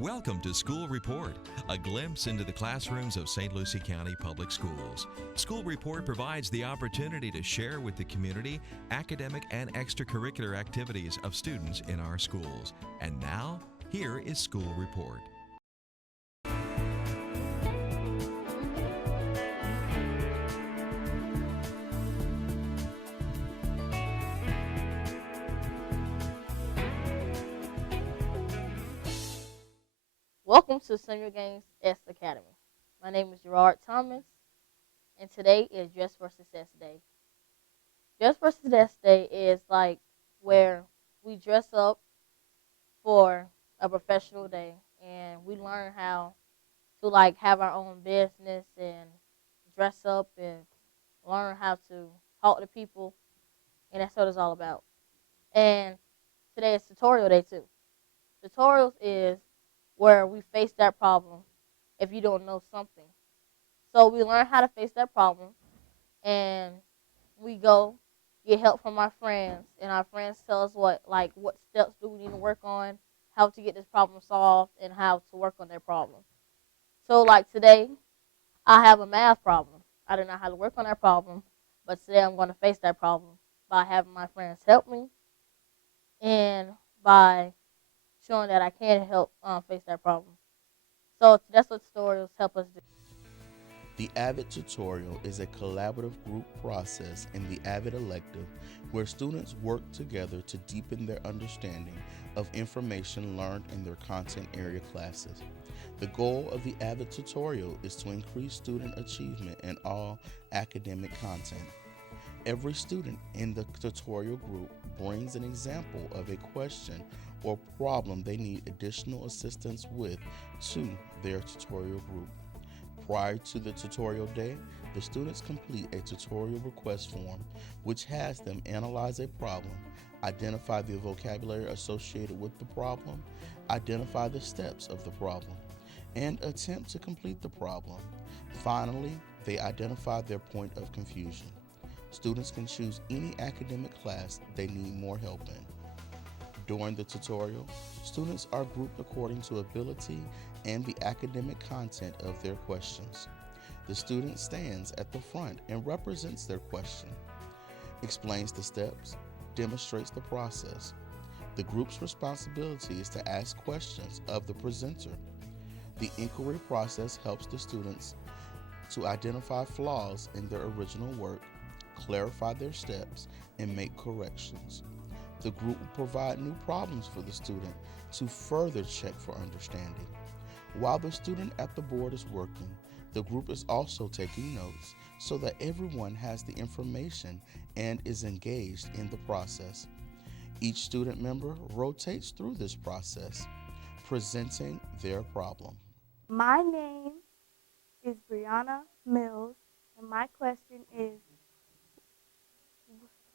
Welcome to School Report, a glimpse into the classrooms of St. Lucie County Public Schools. School Report provides the opportunity to share with the community academic and extracurricular activities of students in our schools. And now, here is School Report. Welcome to Senior Games S Academy. My name is Gerard Thomas, and today is Dress for Success Day. Dress for Success Day is like where we dress up for a professional day, and we learn how to like have our own business and dress up and learn how to talk to people, and that's what it's all about. And today is tutorial day too. Tutorials is where we face that problem if you don't know something. So we learn how to face that problem, and we go get help from our friends, and our friends tell us what steps do we need to work on, how to get this problem solved, and how to work on their problem. So like today, I have a math problem. I don't know how to work on that problem, but today I'm going to face that problem by having my friends help me and by showing that I can help face that problem. So that's what tutorials help us do. The AVID Tutorial is a collaborative group process in the AVID elective where students work together to deepen their understanding of information learned in their content area classes. The goal of the AVID Tutorial is to increase student achievement in all academic content. Every student in the tutorial group brings an example of a question or problem they need additional assistance with to their tutorial group. Prior to the tutorial day, the students complete a tutorial request form which has them analyze a problem, identify the vocabulary associated with the problem, identify the steps of the problem, and attempt to complete the problem. Finally, they identify their point of confusion. Students can choose any academic class they need more help in. During the tutorial, students are grouped according to ability and the academic content of their questions. The student stands at the front and represents their question, explains the steps, demonstrates the process. The group's responsibility is to ask questions of the presenter. The inquiry process helps the students to identify flaws in their original work, clarify their steps, and make corrections. The group will provide new problems for the student to further check for understanding. While the student at the board is working, the group is also taking notes so that everyone has the information and is engaged in the process. Each student member rotates through this process, presenting their problem. My name is Brianna Mills, and my question is,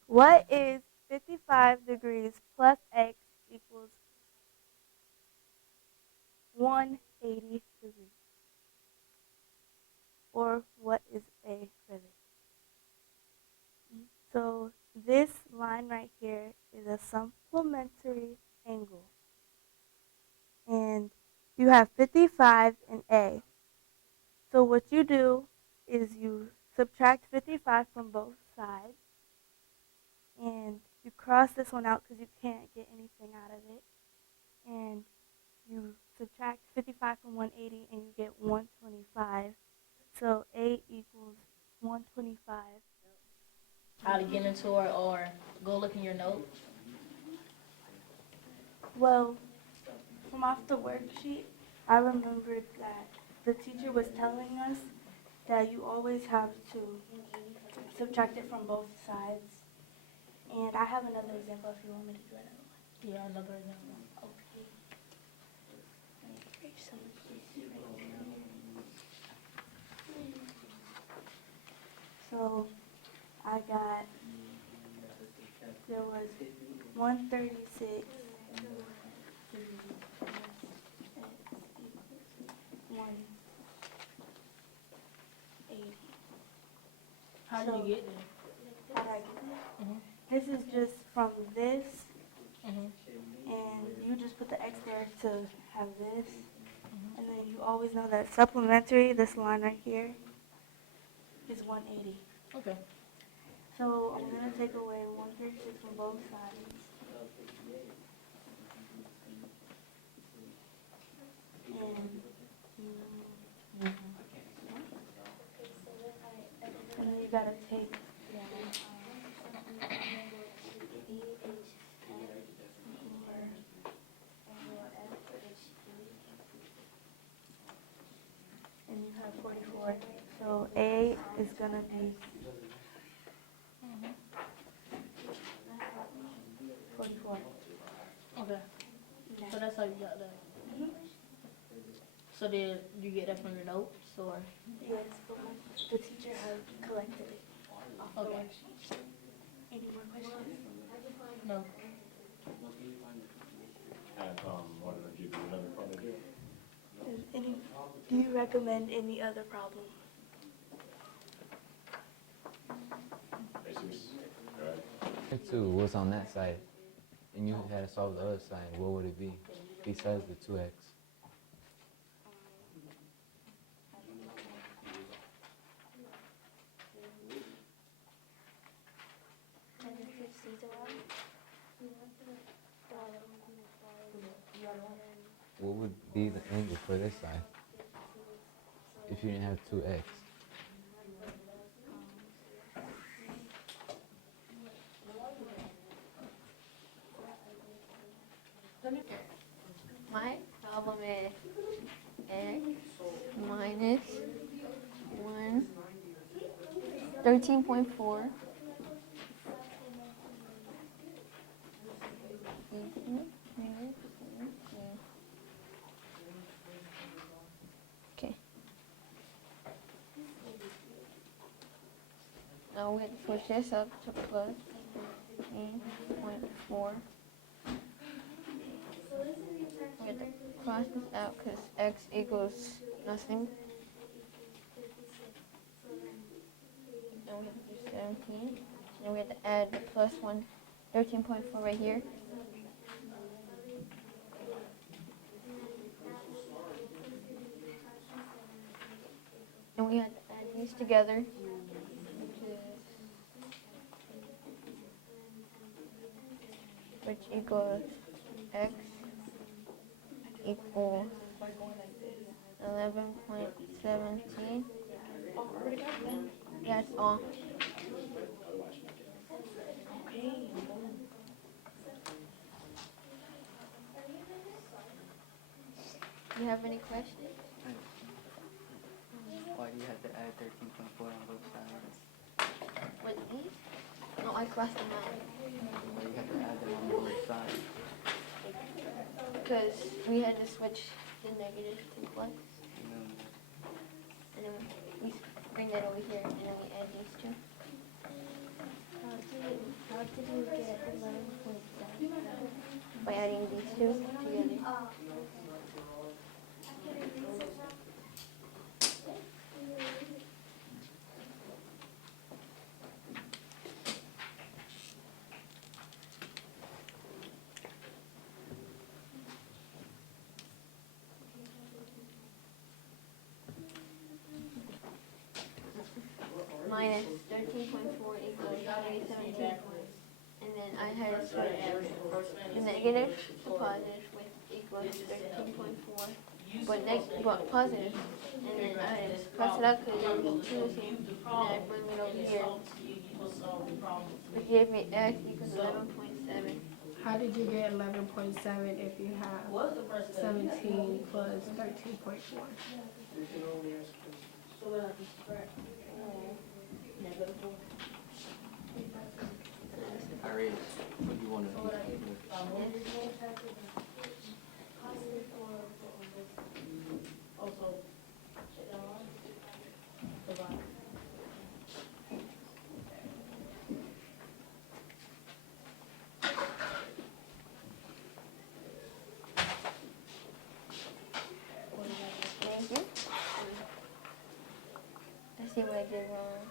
what is 55 degrees plus x equals 180 degrees? Or what is a really? So this line right here is a supplementary angle. And you have 55 in A. So what you do is you subtract 55 from both sides. And you cross this one out because you can't get anything out of it. And you subtract 55 from 180 and you get 125. So A equals 125. How to get into it, or go look in your notes. Well, from off the worksheet, I remembered that the teacher was telling us that you always have to subtract it from both sides. And I have another example if you want me to do another one. Yeah, another example. Okay. Let me erase some of this right here. So I got, there was 136 180. How did you get there? How did I get there? This is just from this, and you just put the X there to have this, And then you always know that supplementary, this line right here, is 180. Okay. So I'm going to take away 136 from both sides. And then you got to take and you have 44. So A is going to be 44. Okay. So that's how you got that. So did you get that from your notes or? Yes, but the teacher has collected it. Okay. Any more questions? No. And what did I give you another problem here? Do you recommend any other problem? Basics, right? If 2 was on that side, and you had to solve the other side, what would it be besides the 2x? What would be the angle for this side if you didn't have 2x? My problem is x minus 13.4 okay. Now we have to push this up to plus 13.4. We have to cross this out because x equals nothing. And we have to do 17. And we have to add the plus 13.4 right here. And we have to add these together, which equals x equals 11.17. That's all. Do you have any questions? Why do you have to add 13.4 on both sides? With these? No, I crossed them out. Why do you have to add them on both sides? Because we had to switch the negative to plus. And then we bring that over here, and then we add these two. How did you get 11.7? By adding these two together. Minus 13.4 equals 317. And then I had to switch the negative to positive, which equals 13.4. But positive. And then I had to cross it out because there was 2 here. And then I bring it over here. Which gave me x equals 11.7. How did you get 11.7 if you have 17 plus 13.4? Arias, what do you want to do? Thank you. Let's see what I did wrong.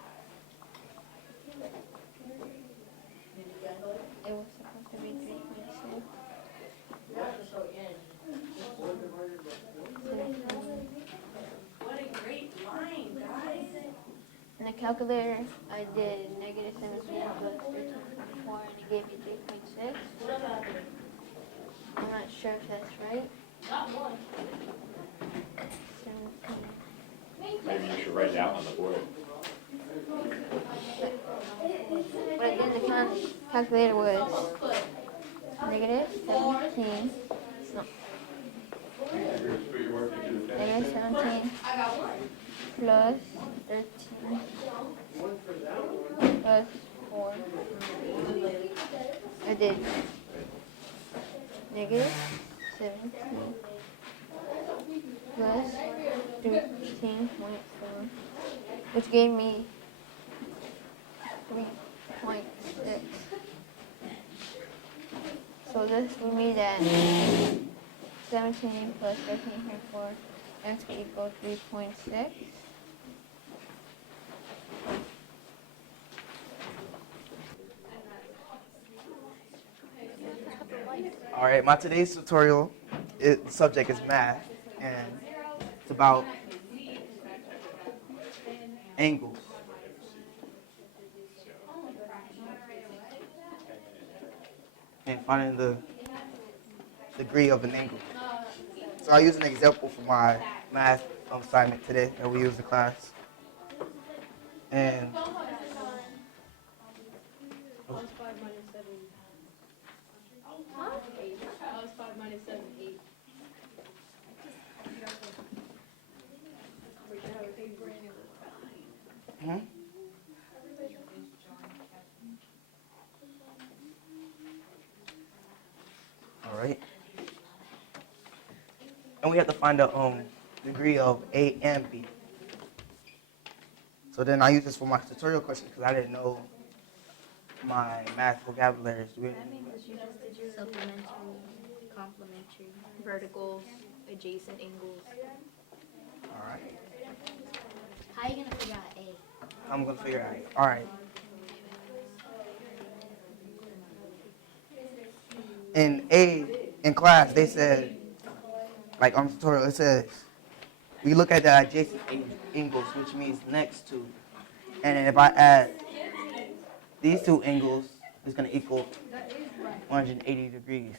It was supposed to be 3.2. calculator, I did negative 17 plus 13.4 and it gave me 3.6. I'm not sure if that's right. 17. Maybe you should write it out on the board. But again, the calculator was negative 17. No, negative 17 plus 13 plus 4. I did negative 17 plus 13.4, which gave me 3.6. So this would mean that 17 plus 13.4 that's going to equal 3.6. All right, my today's tutorial, the subject is math, and it's about angles. And finding the degree of an angle. So I use an example for my math assignment today that we use in class. And Plus 5 minus 7. Huh? 8. Plus 5 minus 7, 8. mhm. All right. And we have to find the degree of A and B. So then I use this for my tutorial question because I didn't know my math vocabulary. That means that you just did your supplementary, complementary, verticals, adjacent angles. All right. How are you gonna figure out A? I'm going to figure it out. All right. In class, they said, like on tutorial, it says, we look at the adjacent angles, which means next to. And then if I add these two angles, it's going to equal 180 degrees,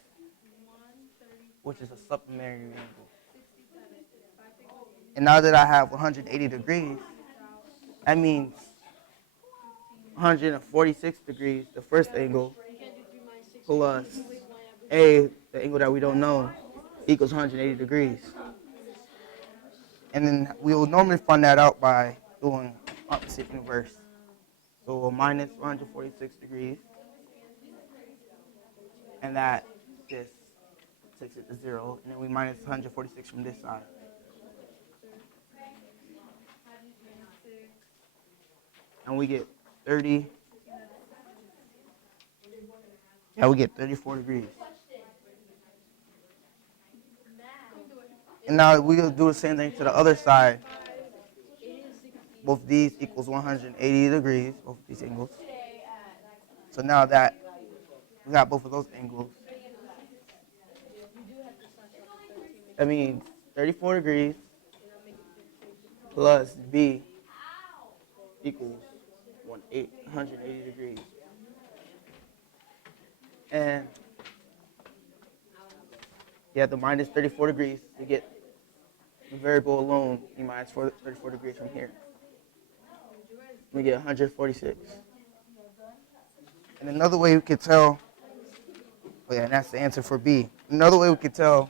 which is a supplementary angle. And now that I have 180 degrees, that means 146 degrees, the first angle, plus A, the angle that we don't know, equals 180 degrees. And then we will normally find that out by doing opposite and reverse. So minus 146 degrees, and that just takes it to 0, and then we minus 146 from this side. And we get 30, and we get 34 degrees. And now we'll do the same thing to the other side. Both these equals 180 degrees, both these angles. So now that we got both of those angles, that means 34 degrees plus B equals 180 degrees. And you have to minus 34 degrees to get the variable alone. You minus 34 degrees from here. We get 146. And another way we could tell, oh yeah, and that's the answer for B. Another way we could tell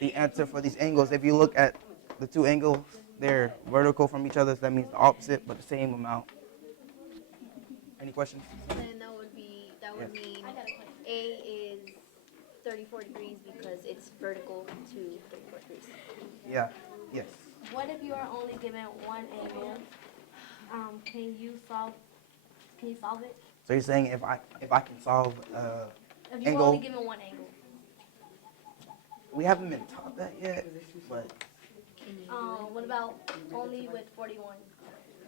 the answer for these angles, if you look at the two angles, they're vertical from each other, so that means the opposite, but the same amount. Any questions? So then that would mean A is 34 degrees because it's vertical to 34 degrees. Yeah, yes. What if you are only given one angle? Can you solve it? So you're saying if I can solve If you're angle, only given one angle. we haven't been taught that yet, but What about only with 41?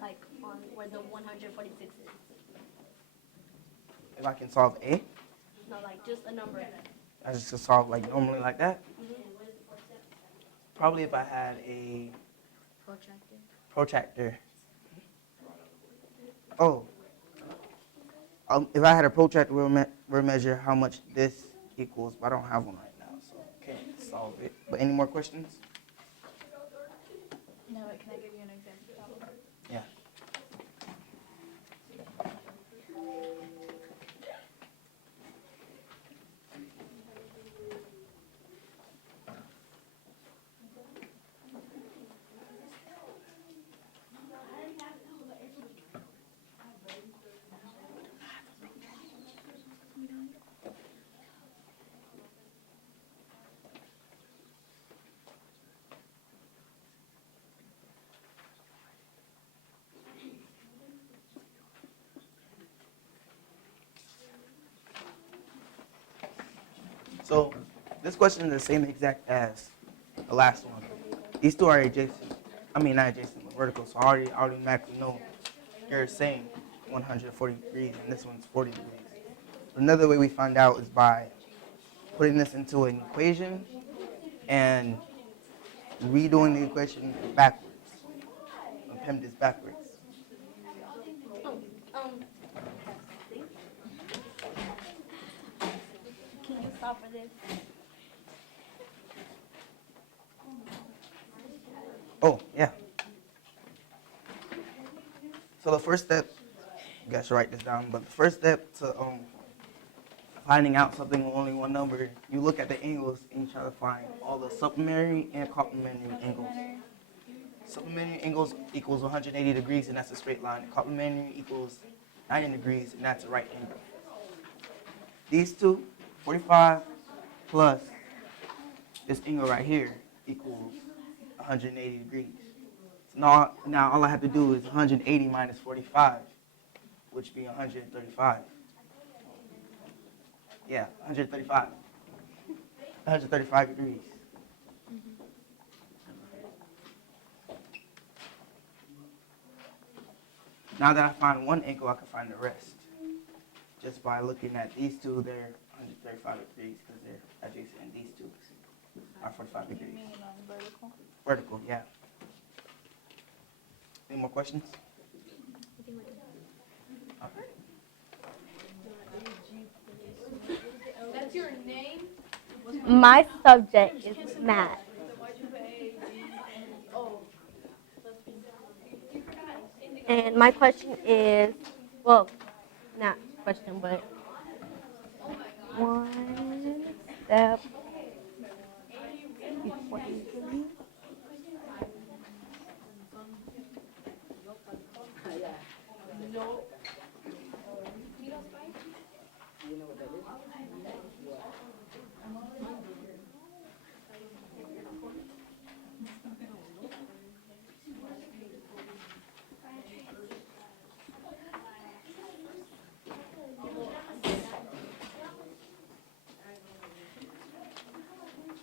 Like on where the 146 is? if I can solve A, No, like just a number. I just to solve like normally like that. Probably if I had a Protractor. protractor. Oh, if I had a protractor, we'll measure how much this equals, but I don't have one right now, so can't solve it. But any more questions? No, can I give you an example problem? Yeah. So this question is the same exact as the last one. These two are adjacent. I mean, not adjacent, but vertical. So I already automatically know they're the same 140 degrees, and this one's 40 degrees. Another way we find out is by putting this into an equation and redoing the equation backwards. Append this backwards. Can you solve for this? Oh, yeah. So the first step, you guys should write this down, but the first step to finding out something with only one number, you look at the angles and you try to find all the supplementary and complementary angles. Supplementary angles equals 180 degrees, and that's a straight line. Complementary equals 90 degrees, and that's a right angle. These two, 45 plus this angle right here equals 180 degrees. So now all I have to do is 180 minus 45, which would be 135. Yeah, 135. 135 degrees. Now that I find one angle, I can find the rest. Just by looking at these two, they're 135 degrees because they're adjacent, and these two are 45 degrees. You mean vertical? Vertical, yeah. Any more questions? Okay. That's your name? My subject is math. And my question is, well, not question, but one step equation.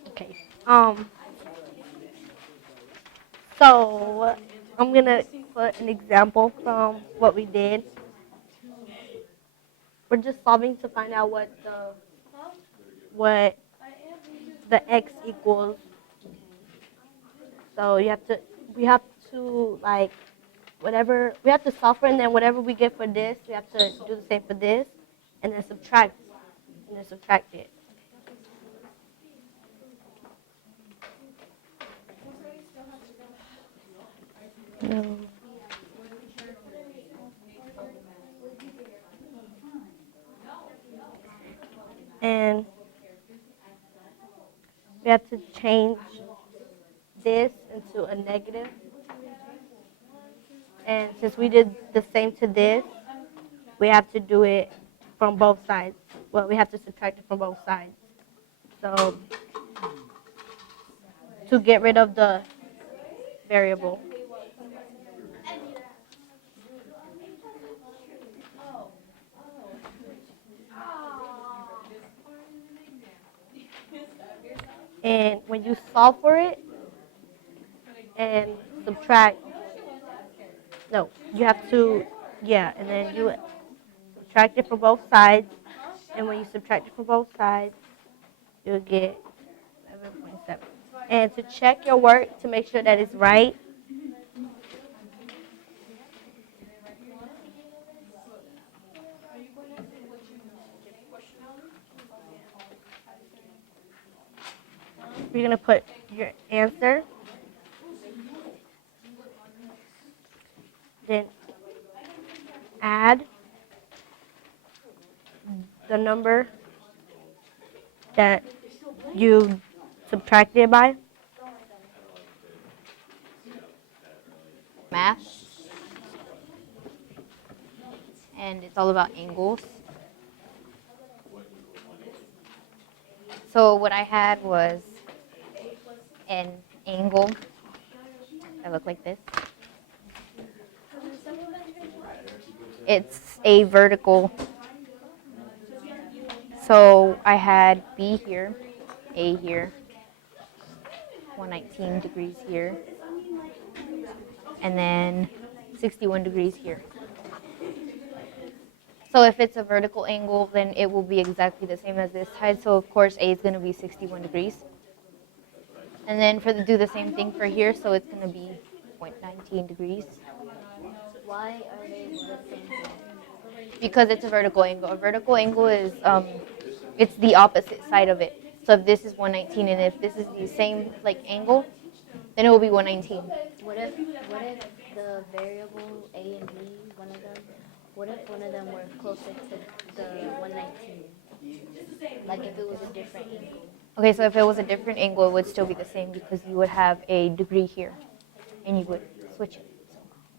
Okay. So I'm gonna put an example from what we did. We're just solving to find out what the x equals. So we have to like whatever we have to solve for, and then whatever we get for this, we have to do the same for this, and then subtract it. No. And we have to change this into a negative. And since we did the same to this, we have to do it from both sides. Well, we have to subtract it from both sides. So to get rid of the variable. And when you solve for it and subtract, no, you have to, yeah, and then you subtract it from both sides. And when you subtract it from both sides, you'll get 11.7. And to check your work to make sure that it's right, you're going to put your answer, then add the number that you subtracted by. Math, and it's all about angles. So what I had was an angle that looked like this. It's a vertical. So I had B here, A here, 119 degrees here, and then 61 degrees here. So if it's a vertical angle, then it will be exactly the same as this side. So of course A is going to be 61 degrees. And then do the same thing for here, so it's going to be 0.19 degrees. Why are they the same thing? Because it's a vertical angle. A vertical angle is, it's the opposite side of it. So if this is 119 and if this is the same like angle, then it will be 119. What if the variable A and B, what if one of them were closer to the 119? Like if it was a different angle. Okay, so if it was a different angle, it would still be the same because you would have a degree here, and you would switch it.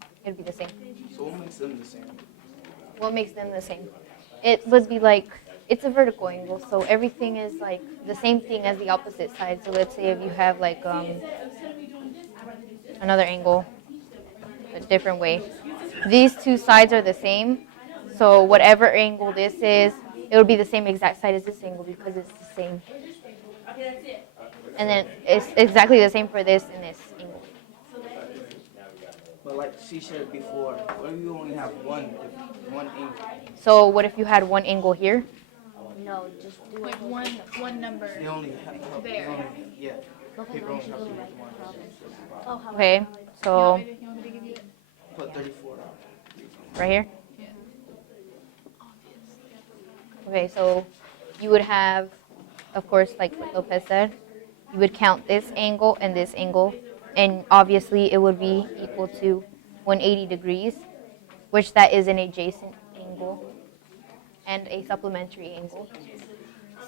So it would be the same. So what makes them the same? What makes them the same? It would be like, it's a vertical angle, so everything is like the same thing as the opposite side. So let's say if you have like another angle, a different way. These two sides are the same, so whatever angle this is, it would be the same exact side as this angle because it's the same. And then it's exactly the same for this and this angle. But like she said before, what if you only have one angle? So what if you had one angle here? No, just do Like one number. They only have There. yeah. Paper only have to use one. Okay, so You want me to give you it? Put 34. right here. Yeah. Okay, so you would have, of course, like what Lopez said, you would count this angle, and obviously it would be equal to 180 degrees, which that is an adjacent angle and a supplementary angle.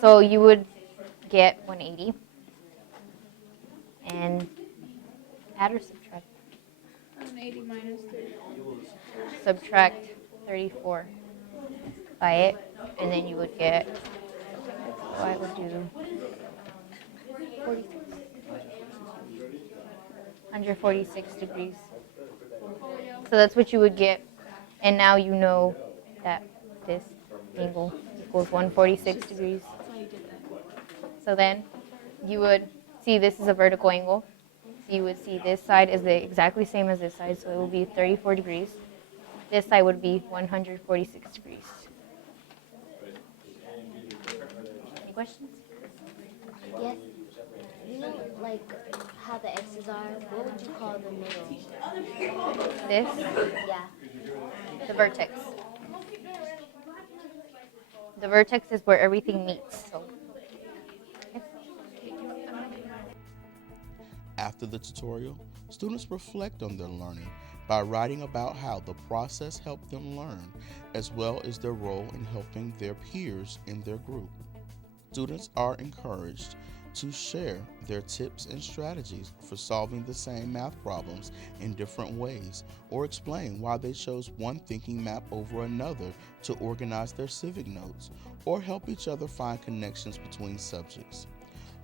So you would get 180 and add or subtract? 180 minus 3. Subtract 34 by it, and then you would get, so I would do 46. 146 degrees. So that's what you would get, and now you know that this angle equals 146 degrees. So then you would see this is a vertical angle. So you would see this side is the exactly same as this side, so it will be 34 degrees. This side would be 146 degrees. Any questions? Yes. You know, like how the X's are. What would you call the middle? This, Yeah. the vertex. The vertex is where everything meets. So. After the tutorial, students reflect on their learning by writing about how the process helped them learn, as well as their role in helping their peers in their group. Students are encouraged to share their tips and strategies for solving the same math problems in different ways, or explain why they chose one thinking map over another to organize their civic notes, or help each other find connections between subjects.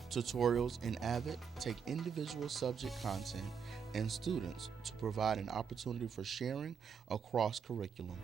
Tutorials in AVID take individual subject content and students to provide an opportunity for sharing across curriculum.